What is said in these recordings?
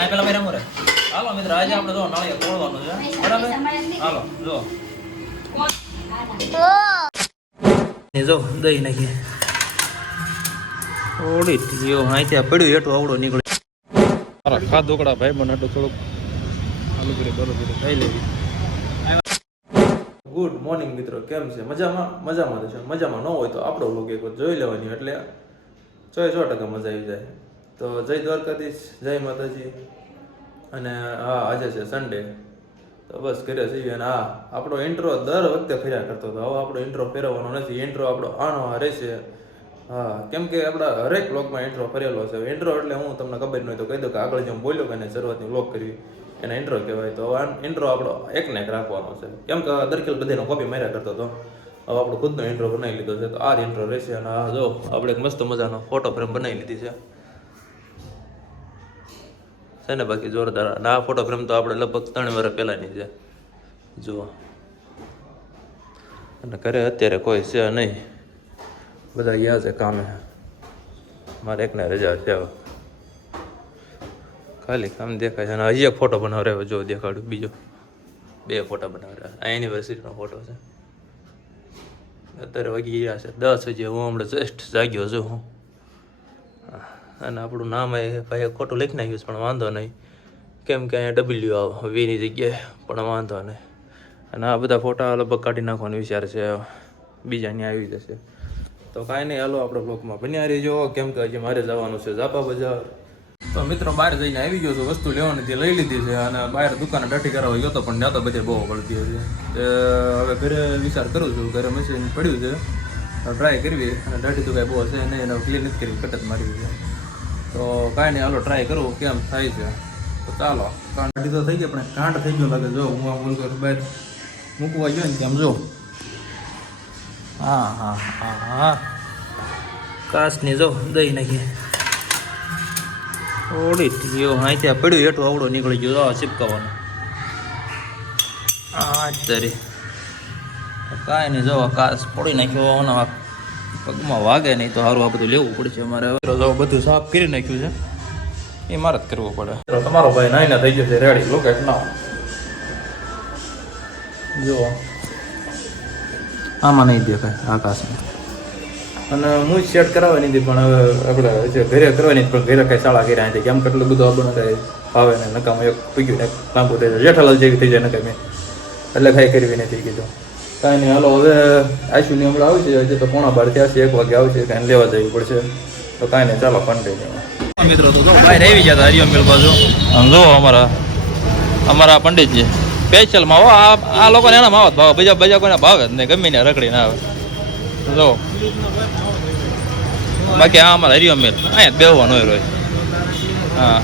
આ પેલા મેરા મોરે હાલો મિત્ર આજે આપણે જો નાળિયેર તોડવાનું છે બરાબર હાલો જો જો દહીં નાખીએ ઓડી યો હા ત્યાં પડ્યું એટલું આવડો નીકળે મારા ખાધોકડા ભાઈ મને એટલે થોડુંક આલુ કરી બરોબર ખાઈ લેવી. ગુડ મોર્નિંગ મિત્રો, કેમ છે? મજામાં? મજામાં છે. મજામાં ન હોય તો આપણો વ્લોગ એક વાર જોઈ લેવાની એટલે 100% મજા આવી જાય. તો જય દ્વારકાધીશ, જય માતાજી. અને હા આજે છે સન્ડે, તો બસ ઘરે જઈએ. અને હા આપણો ઇન્ટ્રો દર વખતે ફેર્યા કરતો હતો, હવે આપણો ઇન્ટ્રો ફેરવવાનો નથી. ઇન્ટ્રો આપણો આનો રહેશે. હા, કેમ કે આપણા હરેક વ્લોગમાં ઇન્ટ્રો ફરેલો છે. ઇન્ટ્રો એટલે હું તમને ખબર ન હોય તો કહી દઉં કે આગળ જે હું બોલ્યો કે શરૂઆતની વ્લોગ કરવી એને ઇન્ટ્રો કહેવાય. તો ઇન્ટ્રો આપણો એકને એક રાખવાનો છે, કેમ કે દરકેલ બધાનો કોપી માર્યા કરતો હતો. હવે આપણો ખુદનો ઇન્ટ્રો બનાવી લીધો છે, તો આ ઇન્ટ્રો રહેશે. અને આ જો આપણે એક મસ્ત મજાનો ફોટો ફ્રેમ બનાવી લીધી છે ને બાકી જોરદાર. અને આ ફોટો ફ્રેમ તો આપણે લગભગ 3 વર્ષ પહેલાંની છે જુઓ. અને ઘરે અત્યારે કોઈ છે નહીં, બધા ગયા છે કામે. મારે એકને રજા છે, ખાલી કામ દેખાય છે. અને હજી એક ફોટો બનાવરાયો જો દેખાડું, બીજો 2 ફોટા બનાવરાયા. આ એનિવર્સરીનો ફોટો છે. અત્યારે વાગી ગયા છે 10 હજી. હું હમણાં જસ્ટ જાગ્યો છું હું. અને આપણું નામ એ ભાઈ ખોટું લખી નાખ્યું છે, પણ વાંધો નહીં, કેમ કે અહીંયા ડબલ્યુ આવે વીની જગ્યાએ, પણ વાંધો નહીં. અને આ બધા ફોટા લગભગ કાઢી નાખવાનો વિચાર છે, બીજા ત્યાં આવી જશે. તો કાંઈ નહીં, હાલો આપણે બ્લોકમાં બન્યા રહીજો, કેમ કે હજી મારે જવાનું છે ઝાપા બજાર. તો મિત્રો બહાર જઈને આવી ગયો છું, વસ્તુ લેવાની તે લઈ લીધી છે. અને બહાર દુકાને ડાઠી કરવા ગયો તો પણ ત્યાં તો બધે બહુ પડતી હતી. હવે ઘરે વિચાર કરું છું, ઘરે મશીન પડ્યું છે, ટ્રાય કરવી. અને ડાઠી તો કાંઈ બહુ હશે નહીં, એને ક્લિયર નથી કરવી, કટ જ મારી છે. તો કાંઈ નહીં, હાલો ટ્રાય કરું કેમ થાય છે. તો ચાલો. કાંઠી તો થઈ ગઈ, પણ કાંઠ થઈ ગયો લાગે. જો હું આ બોલ બહાર મૂકવા ગયો ને કેમ જો. હા હા હા હા, કાચની જો દહીં નાખીએ ઓડી યો હા ત્યાં પડ્યું એટલું આવડો નીકળી ગયો. આ ચીપકાવાનું આ તરી કાંઈ નહીં. જો કાચ ફોડી નાખ્યો અને પગમાં વાગે નહીં તો સારું આ બધું લેવું પડશે અમારે. હવે બધું સાફ કરી નાખ્યું છે, એ મારે જ કરવું પડે. તમારો ભાઈ નાઈના થઈ ગયો છે રેડી. લોકેટ ના જો આમાં નહીં દેખાય આકાશમાં. અને હું સેટ કરાવવાની હતી, પણ હવે આપણે જે ઘરે કરવાની પણ ઘરે કાંઈ શાળા કર્યા હતી, કેમ કેટલું બધું આપણને કાંઈ ફાવે ને નકામ એક પીગ્યું ને લાંબુ થઈ જાય, જેઠાલાલ જેવી થઈ જાય નકામ. એટલે કાંઈ કરવી નથી કીધું. કાંઈ નહીં, હાલો હવે આઈસ્યુની હમણાં આવશે. હજી તો 11:30 થયા છે, 1 વાગે આવશે, કાંઈ લેવા જવી પડશે. તો કાંઈ નહીં, ચાલો કન્ટિન્યુ. મિત્રો તો જો બહાર આવી ગયા હતા હરિયમ મિલ બાજુ. જો અમારા પંડિતજી સ્પેશિયલ માવો. આ લોકોને એના માવો ભાવ, બીજા કોઈના ભાવ જ નહીં, ગમે ને રખડી ના આવે. જો બાકી આ અમારા હરિયમ મિલ અહીંયા બેહવાનું હોય રોજ. હા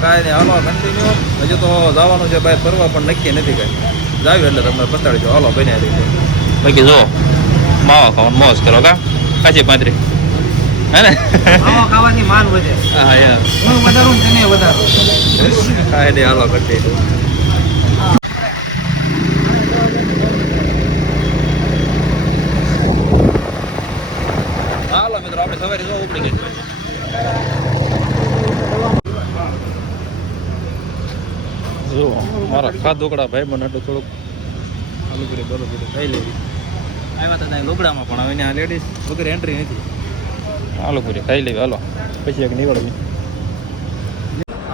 કાંઈ નહીં, હાલો કન્ટિન્યુ. હજુ તો જવાનું છે બહાર ફરવા, પણ નક્કી નથી કાંઈ. જાવ્યું એટલે તમને બતાડીજો. હાલો બન્યા રહી. બાકી જો માવા ખાવાનું મોજ કરો કા કાચી પાંતરી હે ને ખાવાની માન વધે. હા યાર હું વધારું તમે વધારો. કાંઈ નહીં, હાલો કન્ટિન્યુ. હાલો મિત્રો આપણે સવારે જો ઉપડી ગઈ. જો મારા ખાધોકડા ભાઈ મને એટલે થોડુંક આલુ કરી બરોબર ખાઈ લેવી. આવ્યા હતા ત્યાં લોકડામાં, પણ હવે ત્યાં લેડીઝ વગેરે એન્ટ્રી નથી. આલુપુરી ખાઈ લેવી હાલો, પછી એક નીકળવી.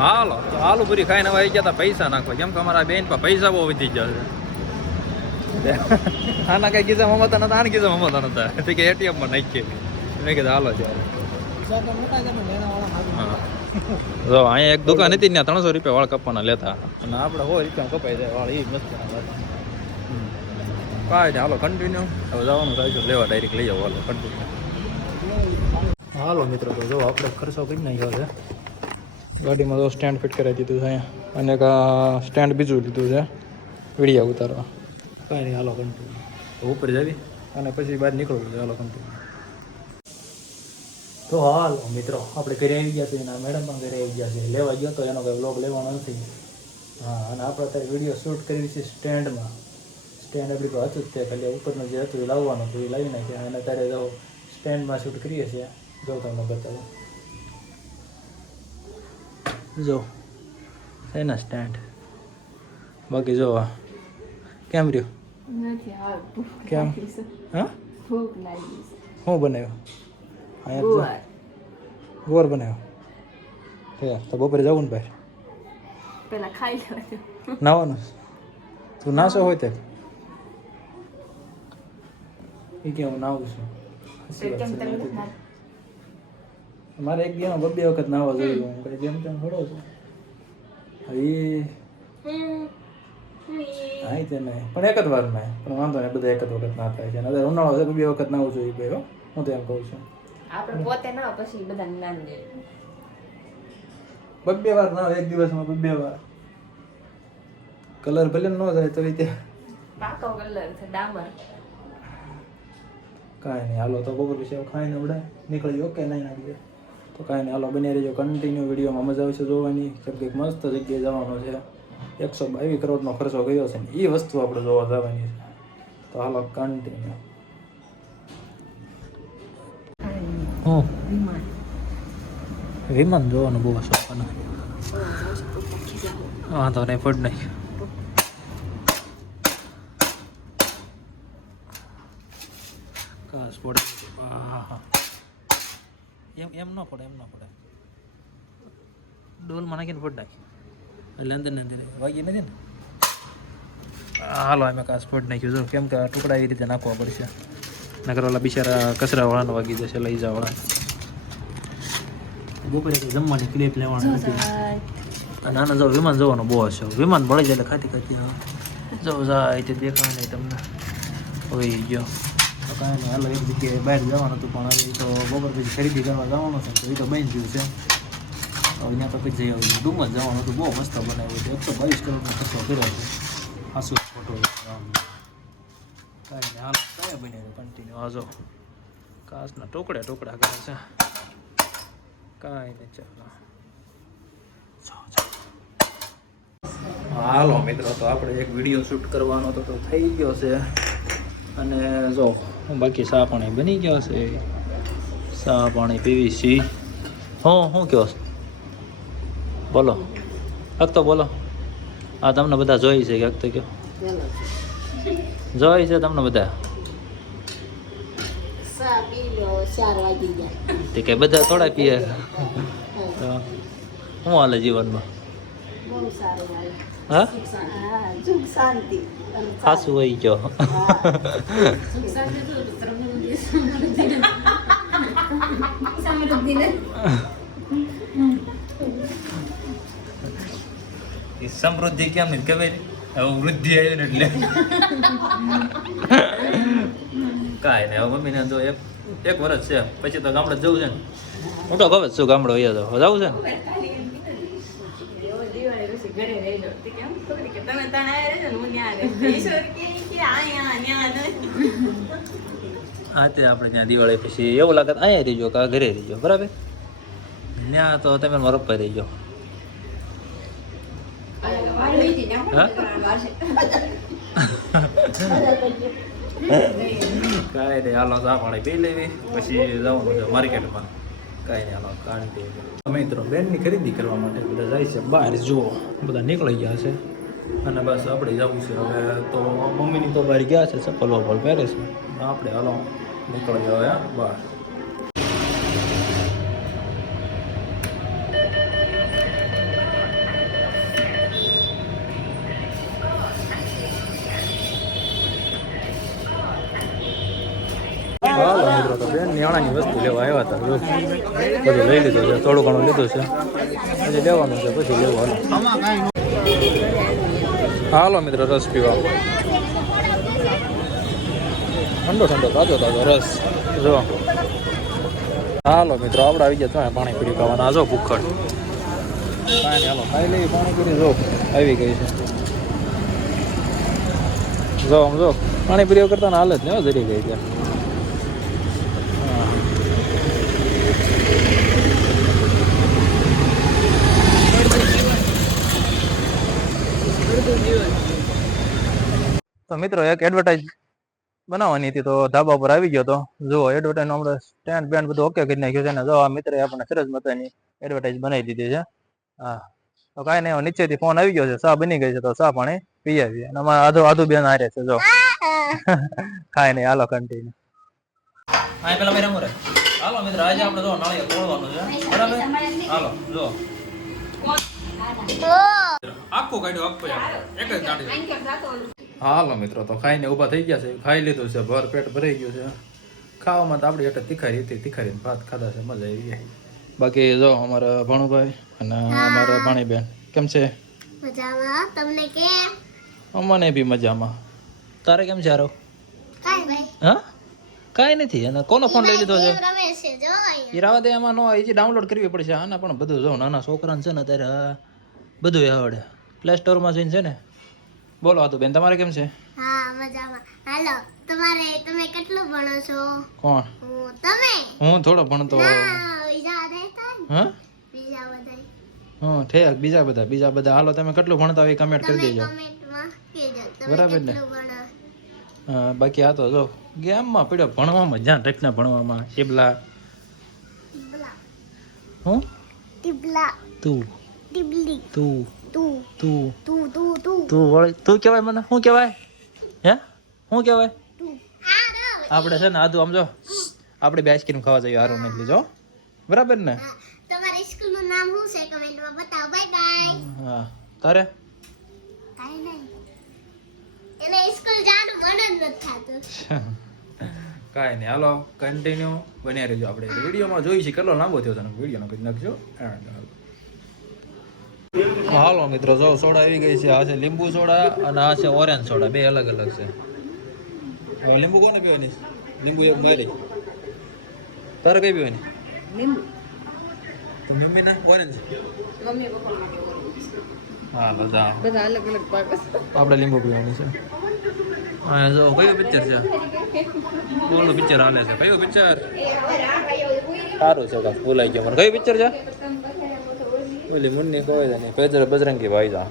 હાલો તો આલુપુરી ખાઈને હવે આવી ગયા હતા પૈસા નાખવા, કેમ કે અમારા બેન પર પૈસા બહુ વધી ગયા છે. આના કઈ કીધા મમતા નતા, આને કીધા મમતા નતા, કે એટીએમમાં નાખીએ. મેં કીધું હાલો ત્યારે. હા જો અહીંયા એક દુકાન હતી ત્યાં 300 રૂપિયા વાળ કપવાના લેતા, અને આપણે 100 રૂપિયામાં કપાઈ જાય વાળ. એ મસ્ત કાંઈ હાલો કન્ટિન્યુ. હવે જવાનું થાય છે લેવા, ડાયરેક્ટ લઈ જાવ. હાલો કન્ટિન્યુ. હાલો મિત્રો તો જો આપણે ખર્ચો કરી નાખ્યો છે. ગાડીમાં તો સ્ટેન્ડ ફિટ કરાવી દીધું છે અહીંયા, અને એક સ્ટેન્ડ બીજું લીધું છે વિડીયા ઉતારવા. કાંઈ નહીં, હાલો કન્ટિન્યુ. તો ઉપર જાવી અને પછી બહાર નીકળવું છે. હાલો કન્ટિન્યુ. તો હાલો મિત્રો આપણે ઘરે આવી ગયા છે, એના મેડમ પણ ઘરે આવી ગયા છે. લેવા ગયો તો એનો કંઈ વ્લોગ લેવાનો નથી. હા, અને આપણે અત્યારે વિડીયો શૂટ કરવી છે સ્ટેન્ડમાં. સ્ટેન્ડ આપણી પાસે હતું જ તે, ખાલી ઉપરનું જે હતું એ લાવવાનું હતું, એ લાવી નાખ્યા. અને અત્યારે જો સ્ટેન્ડમાં શૂટ કરીએ છીએ. જો તમને બતાવો, જો એના સ્ટેન્ડ બાકી જો કેમ રહ્યું કેમ હા શું બનાવ્યું અહીંયા ગોર બનાવ્યો તો બપોરે જવું ને ભાઈ પેલા ખાઈ લેવા નાવાનું તું નાશો હોય તે એ કે હું નાવું છું મારે એક દિવસમાં 2 વખત નાવા જોઈએ હું કઈ જેમ તેમ થોડો છું હા તે નહીં પણ એક જ વાર નહીં પણ વાંધો નહીં બધા એક જ વખત ના થાય છે અને ઉનાળો છે 2 વખત નાવું જોઈએ ભાઈ હું તો એમ કહું છું આપણે પોતે ના પછી બધા નામ દે 2 વાર ના એક દિવસમાં 2 વાર કલર ભલે ન જાય તો તે પાકો કલર છે ડામર કાંઈ નહીં હાલો તો બપોર પછી ખાઈને ઉડાય નીકળી ઓકે નહીં નાખી તો કાંઈ નહીં હાલો બની રહેજો કન્ટિન્યુ વિડીયોમાં મજા આવશે જોવાની કેમ કે મસ્ત જગ્યાએ જવાનો છે 122 કરોડનો ખર્ચો કર્યો છે ને એ વસ્તુ આપણે જોવા જવાની છે તો હાલો કન્ટિન્યુ વિમાન જોવાનો બહુ શોખ અને વાંધો નહીં પડ નહીં કાસ પડે એમ ન પડે ડોલમાં નાખીને પડ નાખી એટલે અંદર વાગી નથી ને હાલો અમે કાસ પડ નાખ્યું જો કેમ કે આ ટુકડા એવી રીતે નાખવા પડશે નકર ઓલા બિચારા કચરાવાળાને વાગી જશે લઈ જવાવાળા બપોરે જમવાની ક્લિપ લેવાની નથી અને આને જો વિમાન જોવાનો બહુ હશે વિમાન મળી જાય એટલે ખાતી જો જાય તે દેખાય નહીં તમને હોઈ ગયો તો કાંઈ નહીં હાલો એક જગ્યાએ બહાર જવાનું હતું પણ હવે તો બપોર પછી ખરીદી કરવા જવાનું છે તો એ તો બની ગયું છે અહીંયા તો પછી જઈ આવ્યું ડુમસ જવાનું હતું બહુ મસ્ત બનાવ્યું છે 122 કરોડનો ખર્ચો કર્યો છે હાસુ ફોટો કાંઈ નહીં હાલ કયા બન્યા કન્ટિન્યુ આજો કાચના ટુકડા કરે છે કાંઈ નહીં ચાલો હાલો મિત્રો તો આપણે એક વિડીયો શૂટ કરવાનો તો થઈ ગયો છે અને જો બાકી ચા પાણી બની ગયો છે ચા પાણી પીવી છી હું કહો બોલો હક તો બોલો હા તમને બધા જોઈ છે કે હક તો કહો જોઈ છે તમને બધા તે કે બધા થોડા પીએ તો શું હાલે જીવનમાં હા ખાસું હોય ગયો સમૃદ્ધિ કેમ ને ખબર હવે વૃદ્ધિ આવી ને એટલે કાંઈ નહીં હવે મમ્મીને તો એક વર્ષ છે પછી તો ગામડે જવું છે ને હું તો ખબર છું ગામડે હોય તો જવું છે ને હા તે આપણે ત્યાં દિવાળી પછી એવું લાગે અહીંયા રહીજો કા ઘરે રહીજો બરાબર ત્યાં તો તમે મારો પર રહીજો કાંઈ નહીં હાલો ચા પાણી પી લેવી પછી જવાનું છે માર્કેટમાં કાંઈ નહીં હાલો કાંઈ મિત્રો બેનની ખરીદી કરવા માટે બધા જાય છે બહાર જુઓ બધા નીકળી ગયા છે અને બસ આપણે જવું છે હવે તો મમ્મીની તો બહાર ગયા છે ચપ્પલ વપ્પલ પહેરે છે આપણે હાલો નીકળી ગયા બહાર હાલો મિત્રો તો બેન નિયાણાની વસ્તુ લેવા આવ્યા હતા જો બધું લઈ લીધું છે થોડું ઘણું લીધું છે પછી લેવાનું છે પછી લેવું હાલો મિત્રો રસ પીવા ઠંડો તાજો રસ જો હાલો મિત્રો આપણે આવી ગયા પાણી પૂરી ખાવાના આજો ભૂખડ કાંઈ હાલો ખાઈ લઈએ પાણી પૂરી જો આવી ગઈ છે જો આમ જો પાણી પૂરી કરતા ને હાલત ને જરી ગઈ છે તો મિત્રો એક એડવર્ટાઇઝ બનાવવાની હતી તો ધાબા પર આવી ગયો તો જો એડવર્ટાઇઝ આપણે સ્ટેન્ડ બેન્ડ બધું ઓકે કરી નાખ્યું છે ને જો આ મિત્રે આપણે સરસ મજાની એડવર્ટાઇઝ બનાવી દીધી છે હા તો કાંઈ નહીં, નીચેથી ફોન આવી ગયો છે, ચા બની ગઈ છે તો ચા પાણી પી આવીએ. અને અમારે આધુ બેન હારે છે જો. કાંઈ નહીં, હાલો કન્ટિન્યુ. હા પેલા મેં રમું રે. હાલો મિત્ર, આજે આપણે જો નાળિયેર તોડવાનું છે બરાબર. હાલો જો આખો કાઢ્યો, આખો એક જ કાઢ્યો. હાલો મિત્રો, તો ખાઈને ઊભા થઈ ગયા છે, ખાઈ લીધું છે, ભર પેટ ભરાઈ ગયું છે. ખાવામાં તો આપણી એટલે તીખારી ભાત ખાધા છે, મજા આવી ગઈ. બાકી જો અમારા ભાણુભાઈ અને અમારા ભાણીબેન કેમ છે? મજામાં. તમને કેમ? અમને બી મજામાં. તારે કેમ છે આરો? હા કાંઈ નથી. અને કોનો ફોન લઈ લીધો છે? રમે છે જો એ રાવા દે, એમાં નો એ ડાઉનલોડ કરવી પડશે. આના પણ બધું જો નાના છોકરાને છે ને ત્યારે બધું આવડે. પ્લે સ્ટોરમાં જઈને છે ને. બોલો આ તો બેન, તમારે કેમ છે? હા મજામાં. હાલો, તમે કેટલું ભણો છો? કોણ? તમે? હું થોડો ભણતો. બીજા રહેતા ને? હા બીજા બધા. હા ઠેક, બીજા બધા હાલો, તમે કેટલું ભણતા હોય કમેન્ટ કરી દેજો. કમેન્ટમાં કહેજો તમે બરાબર ને? કેટલું ભણો. હા બાકી આ તો જો ગેમમાં પડ્યો, ભણવામાં ધ્યાન રાખના, ભણવામાં. શિબલા ટિબલા. હું ટિબલા. તું ટિબલી. તું તું તું તું તું તું તું વળી તું કહેવાય મને? શું કહેવાય? હે શું કહેવાય? તું. હા રો. આપણે છે ને આદુ આમ જો, આપણે બે આઈસ્ક્રીમ ખાવા જઈએ હારું નથી જો, બરાબર ને? તમારી સ્કૂલનું નામ શું છે? કમેન્ટમાં બતાવો. Bye bye. હા તારે? કાઈ નહીં. એને સ્કૂલ જવાનું મન જ નથી થતું. કાંઈ નહીં, હાલો કન્ટિન્યુ બન્યા રહેજો. આપણે વિડીયોમાં જોઈ છે કેટલો લાંબો થયો છે, વિડીયોનો કરી નાખજો. હાલો મિત્રો, જો સોડા આવી ગઈ છે. આ છે લીંબુ સોડા અને આ છે ઓરેન્જ સોડા, બે અલગ અલગ છે. હવે લીંબુ કોને પીવાની? લીંબુ એક મારી. તારે કઈ પીવાની? લીંબુ. મમ્મી ને ઓરેન્જ. મમ્મી પપ્પા હા બધા બધા અલગ અલગ પાક. આપણે લીંબુ પીવાની છે. હા જો કયું પિક્ચર છે? બોલો પિક્ચર હાલે છે. કયું પિક્ચર? સારું છે, કાંઈ ભૂલાઈ ગયો મને. કયું પિક્ચર છે? ઓલી મુન્ની કહેવાય ને, બજરંગી ભાઈજાન.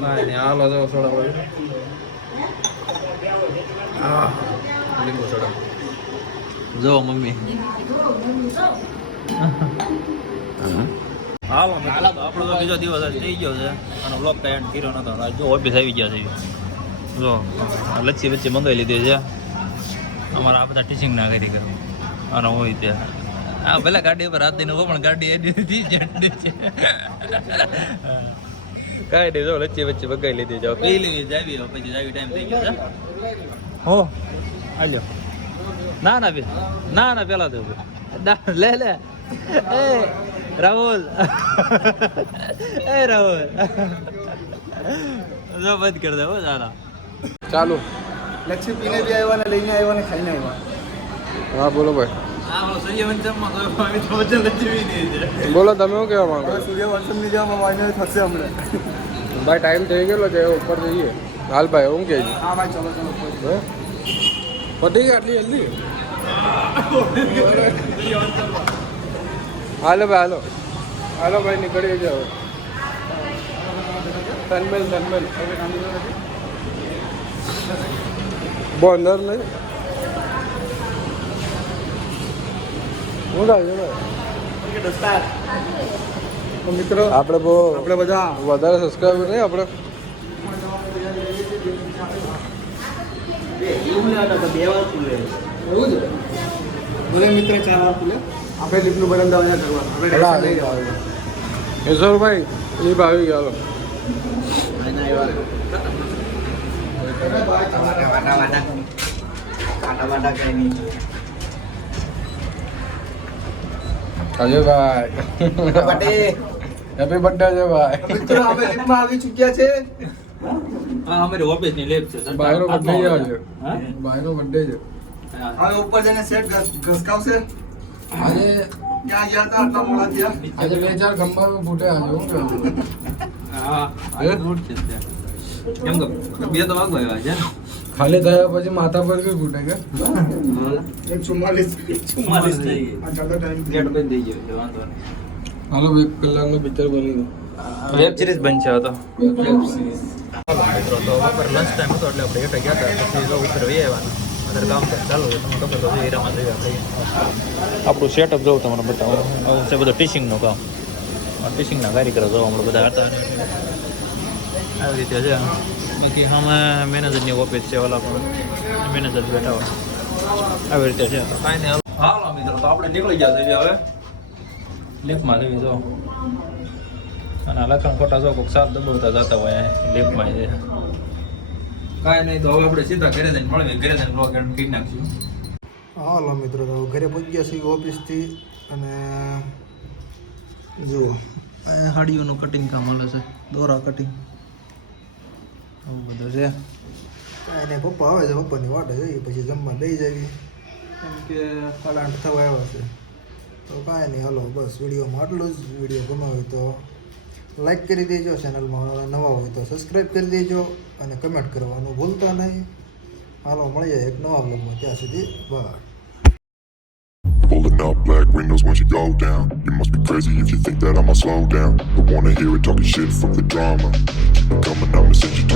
ના નહીં, હાલો જો સોડા બોલ. હા લીંબુ સોડા જો મમ્મી. હાલો આપણો તો બીજો દિવસ જ થઈ ગયો છે અને બ્લોગ કાંઈ એન્ડ કર્યો નતો. જો ઓફિસ આવી ગયા છે. જો લચ્છી વચ્ચે મંગાવી લીધી છે અમારા. આ બધા ટીચિંગ ના કરી ગયા અને હોય ત્યાં. હા ભલે ગાડી ઉપર રાત દિન પણ ગાડી એની છે. કાંઈ નહીં, જો લચ્છી વચ્ચે મંગાવી લીધી. જાઓ પી લેવી જાવી, પછી જાવી ટાઈમ થઈ ગયો છે. હો આલ્યો. ના ના બેન, ના ના પેલા તો લે લે. એ રાહુલ, એ રાહુલ જો બંધ કરી દે હો દાદા. ચાલો લચ્છી પીને બી આવ્યા ને લઈને આવ્યા ને ખાઈને આવ્યા. હા બોલો ભાઈ. હા સૂર્યવંશમમાં તો અમે તો વચ્ચે લચ્છી પી દીધી છે. બોલો તમે શું કહેવા માંગો હવે સૂર્યવંશમની જેમ વાઈને થશે હમણાં. ભાઈ ટાઈમ થઈ ગયેલો છે, ઉપર જઈએ. હાલ ભાઈ હું કે હા ભાઈ ચલો ચલો. પતી ગયા આટલી જલ્દી? હાલો ભાઈ હાલો, હાલો ભાઈ નીકળી જાઓ. તનમેલ બહુ અંદર નહીં. શું થાય છે ભાઈ? મિત્રો આપણે બહુ આપણે બધા વધારે સબસ્ક્રાઈબર નહીં આપણે. એવું છે. બોલે મિત્ર ચાર વાર બોલે આપણે લીપનું બરંદા વાળા કરવાનું. આપણે ભલા લઈ જવાનું. ઈશ્વરભાઈ એ ભાવી ગયા. Ajaybhai happy birthday Ajaybhai. મિત્રો અમે લીપમાં આવી ચૂક્યા છે. હા અમારી ઓફિસની લેબ છે. ભાઈનો બર્થડે છે. ભાઈનો બર્થડે છે. હવે ઉપર જઈને સેટ ઘસકાવશે. આજે ક્યાં ગયા હતા આટલા મોડા થયા? આજે 2-4 ખંભા ફૂટે આજે હું કહેવાનું. હા આજે રોડ છે ત્યાં. કેમ કે બે તો વાગવા આવ્યા છે. ખાલી થયા પછી માથા પર બી ફૂટે કે 144 થઈ ગઈ. આ ચાલો ટાઈમ ગેટ બંધ થઈ ગયો છે, વાંધો નહીં. હાલો 1 કલાકનું પિક્ચર બની ગયું. વેબ સિરીઝ બનશે હતો. Web series. મિત્રો તો ઉપર લંચ ટાઈમ હતો એટલે આપણે હેઠળ ગયા હતા. પછી જો ઉપર વહી આવ્યા. અત્યારે કામ ચાલુ છે. તમને ખબર તો છે એરામાં જોઈએ આપણે. આપણું સેટઅપ જોઉં તમને બતાવો. આવું છે બધું ટીચિંગનું કામ. ટીચિંગના કાર્યક્રમ જોવા આપણે બધા હતા આવી રીતે છે બાકી અમે મેનેજરની ઓફિસ છે ઓલા પણ મેનેજર બેઠા હોય આવી રીતે છે કાંઈ નહીં હાલો મિત્રો તો આપણે નીકળી ગયા છે હવે લેફ્ટમાં લેવી જો અને આ લખણ ખોટા જો કોઈક સાફ દબાવતા જતા હોય લેફ્ટમાં છે કાંઈ નહીં તો હવે આપણે સીધા ઘરે જઈને મળીએ ઘરે જઈને બ્લોગ એન્ડ કરી નાખશું હાલો મિત્રો તો ઘરે પહોંચી ગયા છીએ ઓફિસથી અને જુઓ અહીંયા હાડીઓનું કટિંગ કામ હાલે છે દોરા કટિંગ આવું બધું છે કાંઈ નહીં પપ્પા આવે છે પપ્પાની વાટે જઈએ પછી જમવા દઈ જઈએ કેમ કે 8:30 થવા આવ્યા છે તો કાંઈ નહીં હાલો બસ વિડીયોમાં આટલું જ વિડીયો ગમ્યો હોય તો લાઈક કરી દેજો ચેનલમાં નવા હોય તો સબસ્ક્રાઈબ કરી દેજો અને કમેન્ટ કરવાનું ભૂલતા નહીં હાલો મળીએ એક નવા બ્લોગમાં ત્યાં સુધી by Pulling up black windows once you go down. You must be crazy if you think that I'ma slow down. Don't wanna hear it talking shit, fuck the drama. Keep it coming, I'ma send you to